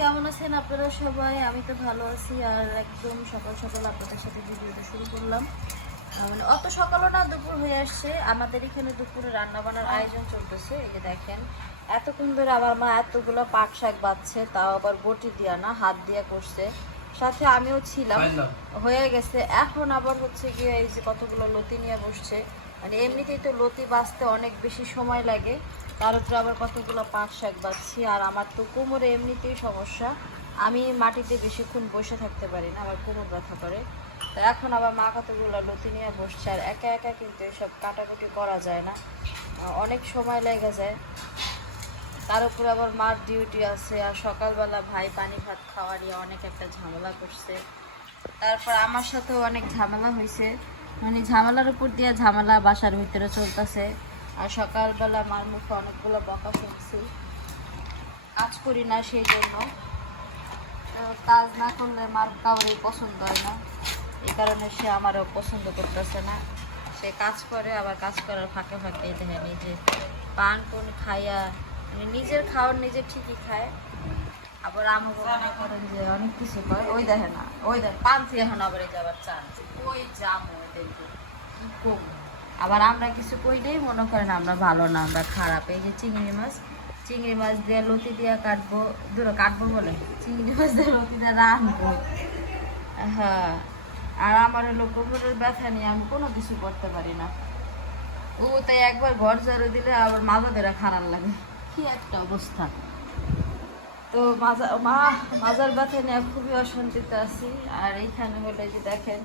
কেমন আছেন আপনারা সবাই? আমি তো ভালো আছি আর একদম সকাল সকাল আপনাদের সাথে ভিডিওটা শুরু করলাম। মানে অত সকালও না দুপুর হয়ে আসছে। আমাদের এখানে দুপুরে রান্না বান্নার আয়োজন চলতেছে। এই যে দেখেন এতক্ষণ ধরে আমার মা এতগুলো পাট শাক বাচ্ছে তাও আবার বটি দিয়া না হাত দিয়া করছে। সাথে আমিও ছিলাম। হয়ে গেছে। এখন আবার হচ্ছে গিয়ে এই যে কতগুলো লতি নিয়ে বসছে। মানে এমনিতেই তো লতি বাঁচতে অনেক বেশি সময় লাগে। উপরে আবার কতগুলো পাট শাক বাঁচছি, আর আমার তো কোমরে এমনিতেই সমস্যা। আমি মাটিতে বেশিক্ষণ বসে থাকতে পারি না, আমার কোমর ব্যথা করে। তো এখন আবার মা কতগুলো লতি নিয়ে বসছে, আর একা একা কিন্তু এসব কাটাকুটি করা যায় না। অনেক সময় লেগে যায়। তার উপরে আবার মার ডিউটি আছে, আর সকালবেলা ভাই পানি ভাত খাওয়া নিয়ে অনেক একটা ঝামেলা করছে। তারপর আমার সাথেও অনেক ঝামেলা হয়েছে মানে ঝামেলার উপর দিয়ে ঝামেলা বাসার ভিতরে চলতেছে। আর সকালবেলা মার মুখে অনেকগুলো বকা শুনছি। কাজ করি না সেই জন্য। কাজ না করলে মার কাউরেই পছন্দ হয় না। এই কারণে সে আমারও পছন্দ করতেছে না। সে কাজ করে, আবার কাজ করার ফাঁকে ফাঁকে দেখে নিজে পান, পুন খাইয়া মানে নিজের খাওয়ার নিজে ঠিকই খায়। আবার আমাকে মনে করেন যে অনেক কিছু করে, ওই দেখে না। ওই দেখ পান্থি এখন আবার যাবার চান্স ওই জামো দেখব কি কম আবার আমরা কিছু কইলেই মনে করেন আমরা ভালো না, আমরা খারাপ। এই যে চিংড়ি মাছ চিংড়ি মাছ দিয়ে লতি দিয়ে কাটবো দূরে কাটবো বলে? চিংড়ি মাছ দিয়ে লতি দিয়ে রানবো হ্যাঁ আর আমার হলো কোমরের ব্যথা নিয়ে আমি কোনো কিছু করতে পারি না। ও তাই একবার ঘর ঝাড়ু দিলে আবার মাজা বেড়া খারাপ লাগে। কি একটা অবস্থা। তো মাজা, মা, মাজার ব্যথা নিয়ে খুবই অশান্তিতে আছি। আর এইখানে হলে যে দেখেন,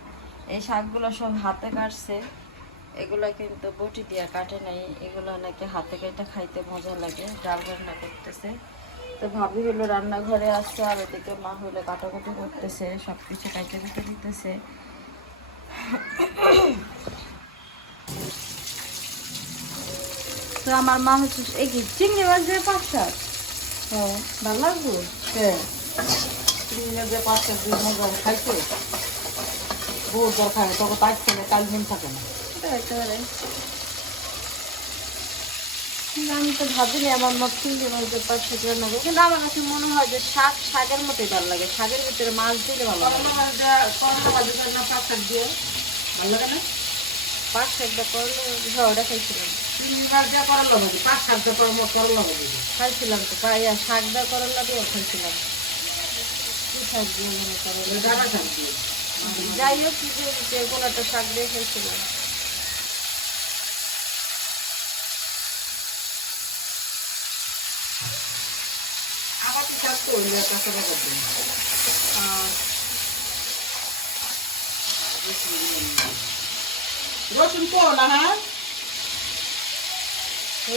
এই শাকগুলো সব হাতে কাটছে। এগুলো কিন্তু বটি দিয়ে কাটে নাই এগুলো নাকি হাতে কেটে খাইতে মজা লাগে ডাল রান্না করতেছে। তো ভাবি হলো রান্নাঘরে আসছে আর ওদিকে মা হলো কাটাকুটি করতেছে সব কিছু কাইতে কুটে দিতেছে। তো আমার মা হচ্ছে এই কি চিংড়ি মাছ দিয়ে পাঁচ শাক? হ্যাঁ ভালো লাগবে? হ্যাঁ। চিংড়ি যে পাঁচটা দুই মজা খাইছে বউ দর খায় তখন তাই খেলে কাল দিন থাকে না। কিন্তু আমি তো ভাবিনি আমার মা চিংড়ি মাছ দিয়ে পাঁচ শাক রান্না কিন্তু আমার কাছে মনে হয় যে শাক শাকের মতোই ভালো লাগে। শাকের ভিতরে মাছ দিলে ভালো লাগে। দেয়া? লাগে না? পাঁচ শাকটা করলে খাইছিলাম। তো পাইয়া করলা দিয়েও খাইছিলাম। কি শাক দিয়ে মনে করো। যাই হোক যে কোনো একটা শাক দিয়ে খাইছিলাম। যে কাঁচা পাকা। আহ, রসুন করো না হ্যাঁ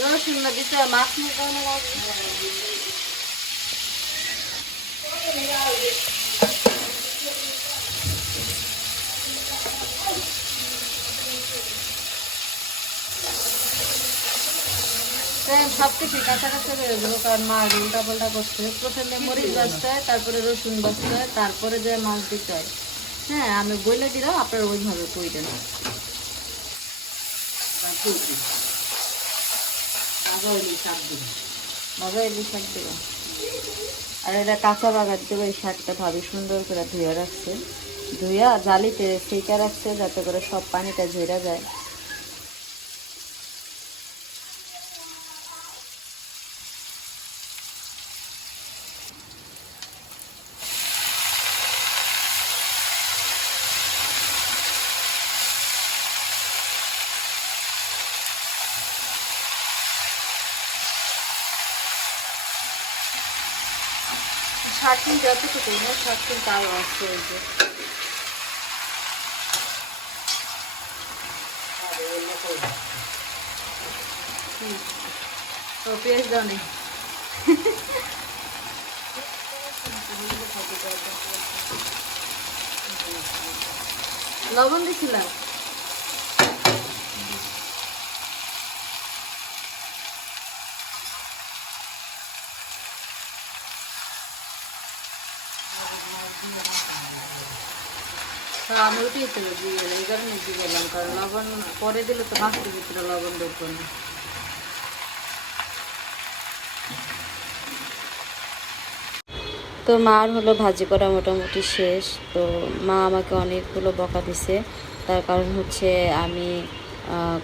রসুন না দিতে মাছ সব কিছু কাছাকাছি রয়ে কারণ উল্টা পাল্টা প্রথমে মরিচ বাজতে হয় তারপরে রসুন বাজতে হয় তারপরে যে মাছ দিতে হয়। হ্যাঁ আমি বলে দিলাম আপনারা ওইভাবে কইলেন আগে ওই শাক দিবি মজা এলি শাক দেবো। আর এটা কাঁচা বাগার দেবো এই শাকটা ভাবি সুন্দর করে ধুয়ে রাখছে। ধুইয়া জালিতে সেকা রাখছে যাতে করে সব পানিটা ঝেরা যায়। শাক কিন্তু এতটুকু না আরও আসছে ওই যে হুম। ও, পেঁয়াজ দাও নেই লবণ দিছিলাম। আমি ওটাই তো দিয়ে এই কারণে দিয়ে কারণ লবণ পরে দিলে তো মাছের ভিতরে লবণ না। তো মার হলো ভাজি করা মোটামুটি শেষ, তো মা আমাকে অনেকগুলো বকা দিছে। তার কারণ হচ্ছে আমি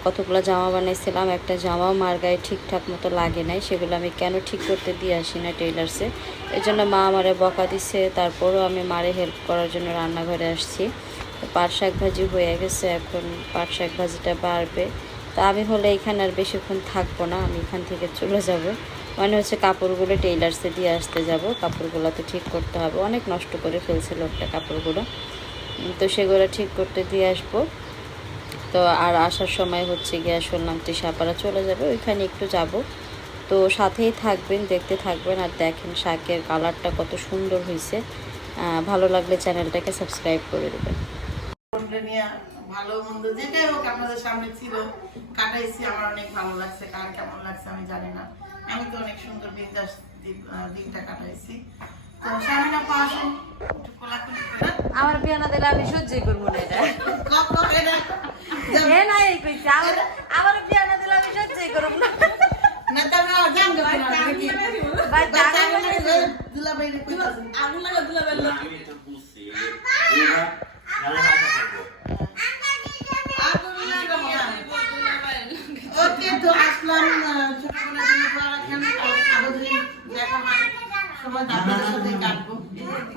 কতগুলো জামা বানাইছিলাম, একটা জামাও মার গায়ে ঠিকঠাক মতো লাগে নাই, সেগুলো আমি কেন ঠিক করতে দিয়ে আসি না টেইলার্সে? এই জন্য মা আমারে বকা দিছে, তারপরও আমি মারে হেল্প করার জন্য রান্নাঘরে আসছি। পাট শাক ভাজি হয়ে গেছে, এখন পাট শাক ভাজিটা বাড়বে। তা আমি হলে এখানে আর বেশিক্ষণ থাকব না, আমি এখান থেকে চলে যাব। মানে হচ্ছে কাপড়গুলো টেইলার্সে দিয়ে আসতে যাব কাপড়গুলো তো ঠিক করতে হবে। অনেক নষ্ট করে ফেলছে লোকটা কাপড়গুলো। তো সেগুলো ঠিক করতে দিয়ে আসব। তো আর আসার সময় হচ্ছে গিয়ে শুনলাম তৃষাপাড়া চলে যাবে, ওইখানে একটু যাব। তো সাথেই থাকবেন, দেখতে থাকবেন আর দেখেন শাকের কালারটা কত সুন্দর হয়েছে ভালো লাগলে চ্যানেলটাকে সাবস্ক্রাইব করে দেবেন। নিয়ে ভালো মন্দ যেটাই হোক আপনাদের সামনে ছিল কাটাইছি আমার অনেক ভালো লাগছে কার কেমন লাগছে আমি জানি না। আমি তো অনেক সুন্দর বিন্দাস দিনটা কাটাইছি। তো সামিনা পাশে আমার বিয়ে না দিলে আমি সহ্যই করব না এটা। কপ কপ এটা এ না এই কইছে আমার আমার বিয়ে না দিলে আমি সহ্যই করব না। না তা না জান গো তোমার নাকি ভাই বাচ্চা টাকা আমি বলে দুলা বাইরে কইতাছেন আমি তো বুঝছি ওরা রান্না বান্না করব ওকে তো আসলাম আহ, ছোটবেলার জন্য তো আর এখানে আবদ্ধি দেখা হয় সময় আপনাদের সাথে কাটবো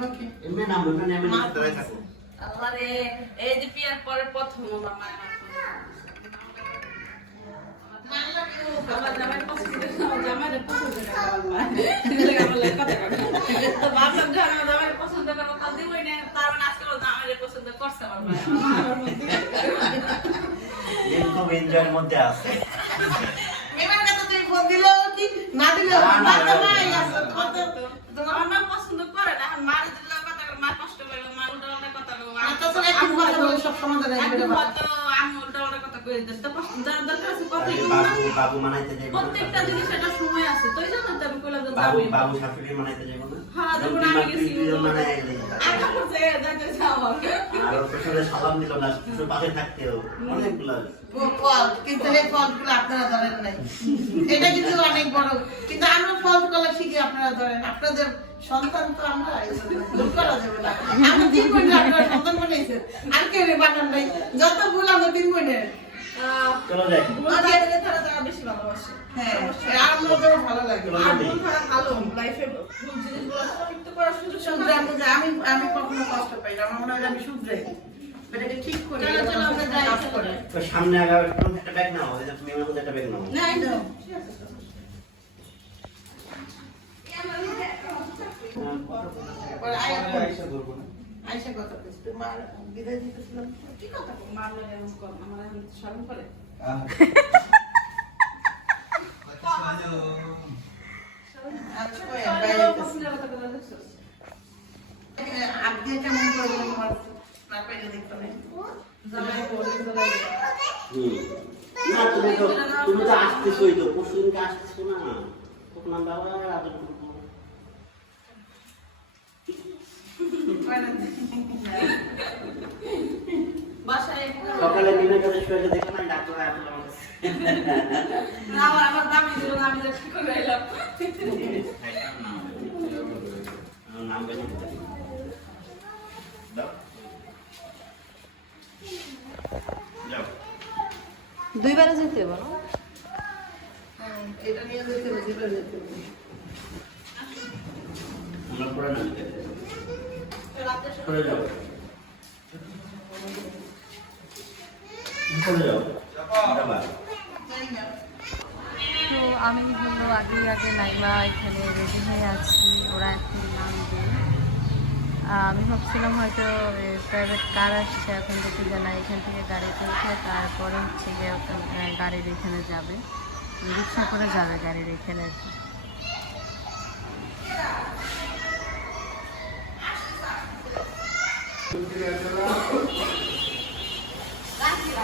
ওকে এমনি নাম এমনি এমনি দাঁড়ায় থাকো আমারে এই যে বিয়ার পরে প্রথম আমার মায়ের হাত ধরে। আমার জামাই পছন্দ করে, আমার জামাইরে পছন্দ করে আমার মা। এগুলো আমার লাগে কথা কাটা। তো ভাবলাম যে আমার জামাইরে পছন্দ করব, কাল দিবই না। তার মানে আজকে আমার জামাইরে পছন্দ করছে আমার মা। আমার মধ্যে। আছে না দিলেও প্রত্যেকটা জিনিস একটা সময় আছে। তো এই তো আমি কইলাম যে বাবু শাশুড়ি মানাইতে যাইব না? হ্যাঁ, যখন যখন আমি গেছি, দুজন মানাই আইলে আগে বলছে, যাইতে যাও। আর ওর পেছনে সালাম দিল না কিছু পাশে থাকতেও অনেকগুলো ফল কিন্তু এই ফলগুলো আপনারা ধরেন নাই। এটা কিন্তু অনেক বড়। কিন্তু আমরা ফল কলা শিখি আপনারা ধরেন? আপনাদের সন্তান তো আমরা ভুল করা যাবে না। আমরা তিন বোন সন্তান আর কেউ বানান নাই? যত ভুল আমরা তিন বোনের আহ, চলো যাই। ভুল বানালে তারা তারা বেশি ভালোবাসে। হ্যাঁ। আমি আমি আমি কখনো কষ্ট পাই না। আমার মনে হয় যে আমি শুধরে ঠিক করি। চলো, চলো, আমরা যাই। কাজ করে। সামনে আগে একটা ব্যাগ নাও। এই যে তুমি আমার মধ্যে একটা ব্যাগ নাও। না, কথা তুই মার বিদায় দিতেছিলাম। কি কথা? এরকম আমার করে। আগে কেমন করে দেখতে নেই। না তুমি তো তুমি তো পরশু দিনকে আসতেছো না। তখন আমরা আবার আদর করব বাসায় সকালে মিনের কাছে শুয়ে দেখো না ডাক্তার আসলো আমার কাছে আমার আমার দামি দিল না, আমি যে ঠিক করে এলাম। আমার নাম বের করতে হবে। দাও। যাও। দুইবারে যেতে হবে না এটা নিয়ে যেতে হবে যেটা যেতে হবে আমরা পরে না যেতে। রাতে পরে যাও। পরে যাও। যাবা। জানি না তো আমি হলো আগে আগে নাইমা এখানে রেডি হয়ে আছি, ওরা এখন নামবে। আমি ভাবছিলাম হয়তো প্রাইভেট কার আসছে, এখন দেখি যে না এখান থেকে গাড়িতে উঠে তারপরে হচ্ছে গিয়ে গাড়ির এখানে যাবে। রিক্সা করে যাবে গাড়ির এখানে আর কি।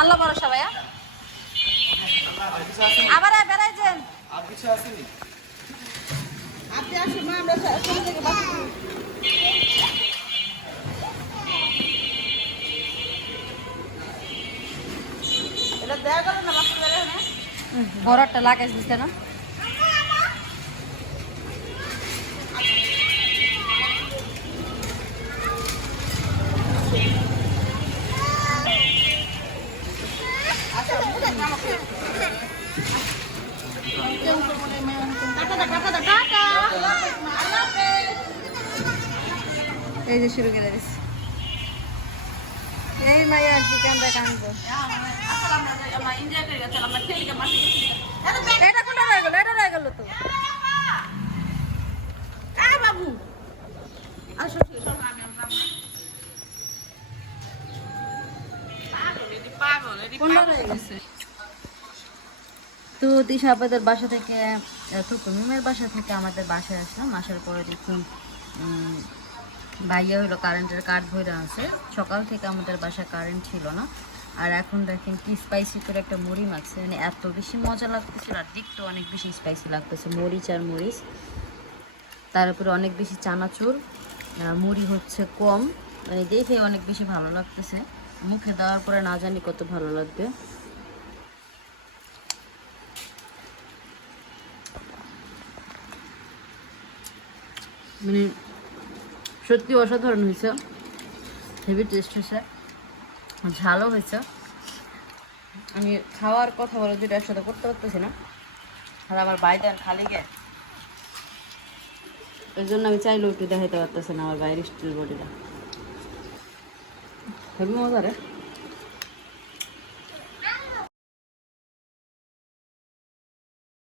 আল্লাহ ভরসা ভাইয়া। আবার বেড়াই যান। আর কিছু আসেনি আপনি আসুন মা আমরা চলে থেকে বাসা এটা দেয়া গেল না বাসা বেড়ে লাগাই দিচ্ছে না? শুরু করে দিচ্ছি এই মাইয়া আর কি এটা কোনটা রয়ে গেল? এটা রয়ে গেল তো। বাবু তো দিশা আপাদের বাসা থেকে তো মিমের বাসা থেকে আমাদের বাসায় আসলাম। আসার পরে দেখুন ভাইয়া হলো কারেন্টের কাঠ ভরে আছে। সকাল থেকে আমাদের বাসায় কারেন্ট ছিল না। আর এখন দেখেন কি স্পাইসি করে একটা মুড়ি মাখছে। মানে এত বেশি মজা লাগতেছিল, আর দেখতেও অনেক বেশি স্পাইসি লাগতেছে। মরিচ আর মরিচ। তার উপরে অনেক বেশি চানাচুর। মুড়ি হচ্ছে কম। মানে দেখে অনেক বেশি ভালো লাগতেছে। মুখে দেওয়ার পরে না জানি কত ভালো লাগবে। মানে সত্যি অসাধারণ হয়েছে। হেভি টেস্ট হয়েছে। ঝালও হয়েছে। আমি খাওয়ার কথা বলে দুটো একসাথে করতে পারতেছি না। আর আমার বাইদান খালি গে এর জন্য আমি চাইলেও একটু দেখাইতে পারতেছি না আমার বাইরের স্টিল বডিটা হেভি মজা রে।